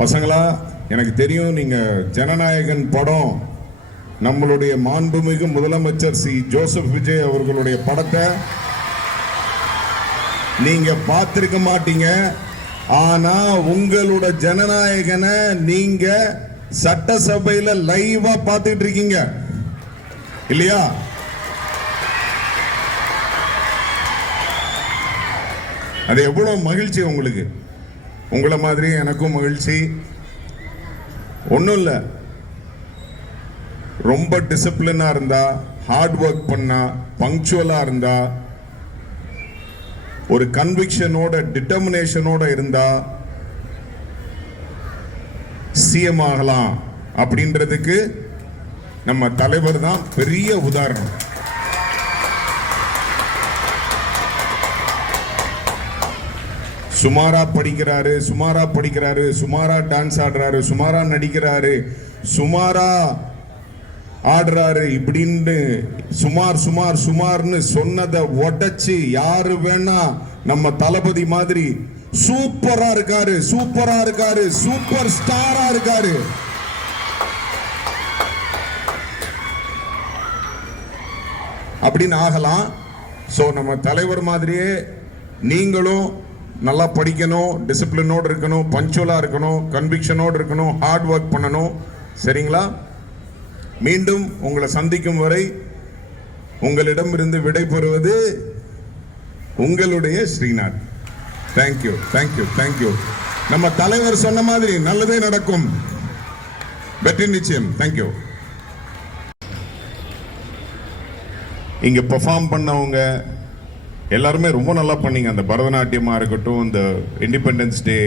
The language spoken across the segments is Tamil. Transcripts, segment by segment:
பசங்களா, எனக்கு தெரியும் நீங்க ஜனநாயகன் படம் நம்மளுடைய மாண்புமிகு முதலமைச்சர் சி ஜோசப் விஜய் அவர்களுடைய படத்தை நீங்க பார்த்திருக்க மாட்டீங்க. ஆனா உங்களோட ஜனநாயகனை நீங்க சட்டசபையில லைவா பார்த்துட்டு இருக்கீங்க இல்லையா? அது எவ்வளவு மகிழ்ச்சி உங்களுக்கு. உங்களை மாதிரி எனக்கும் மகிழ்ச்சி. ஒன்றும் இல்லை, ரொம்ப டிசிப்ளினா இருந்தா, ஹார்ட் ஒர்க் பண்ணா, பங்க்சுவலா இருந்தா, ஒரு கன்விக்ஷனோட டிட்டர்மினேஷனோட இருந்தா சிஎம் ஆகலாம் அப்படின்றதுக்கு நம்ம தலைவர் தான் பெரிய உதாரணம். சுமாரா படிக்கிறாரு, சுமாரா டான்ஸ் ஆடுறாரு, சுமாரா நடிக்கிறாரு, சுமாரா ஆடுறாரு இப்படின்னு சுமார்னு சொன்னதை உடைச்சு யாரு வேணா நம்ம தளபதி மாதிரி சூப்பரா இருக்காரு, சூப்பர் ஸ்டாரா இருக்காரு அப்படின்னு ஆகலாம். சோ நம்ம தலைவர் மாதிரியே நீங்களும் நல்லா படிக்கணும், டிசிப்ளினோடு இருக்கணும், பஞ்சுவலா இருக்கணும், கன்விக்ஷனோடு இருக்கணும், ஹார்ட் ஒர்க் பண்ணணும். சரிங்களா? மீண்டும் உங்களை சந்திக்கும் வரை உங்களிடமிருந்து விடை பெறுவது உங்களுடைய ஸ்ரீநாத். தேங்க்யூ. நம்ம தலைவர் சொன்ன மாதிரி நல்லதே நடக்கும், வெற்றி நிச்சயம். தேங்க்யூ. இங்க பெர்ஃபார்ம் பண்ணவங்க எல்லாருமே ரொம்ப நல்லா பண்ணீங்க. அந்த பரதநாட்டியமாக இருக்கட்டும், இந்த இண்டிபெண்டன்ஸ் டே,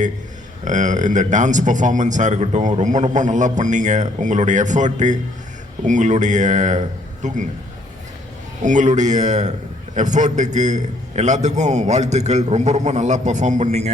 இந்த டான்ஸ் பர்ஃபார்மன்ஸாக இருக்கட்டும், ரொம்ப நல்லா பண்ணீங்க. உங்களுடைய எஃபர்ட்டு, உங்களுடைய எஃபர்ட்டுக்கு எல்லாத்துக்கும் வாழ்த்துக்கள். ரொம்ப நல்லா பெர்ஃபார்ம் பண்ணீங்க.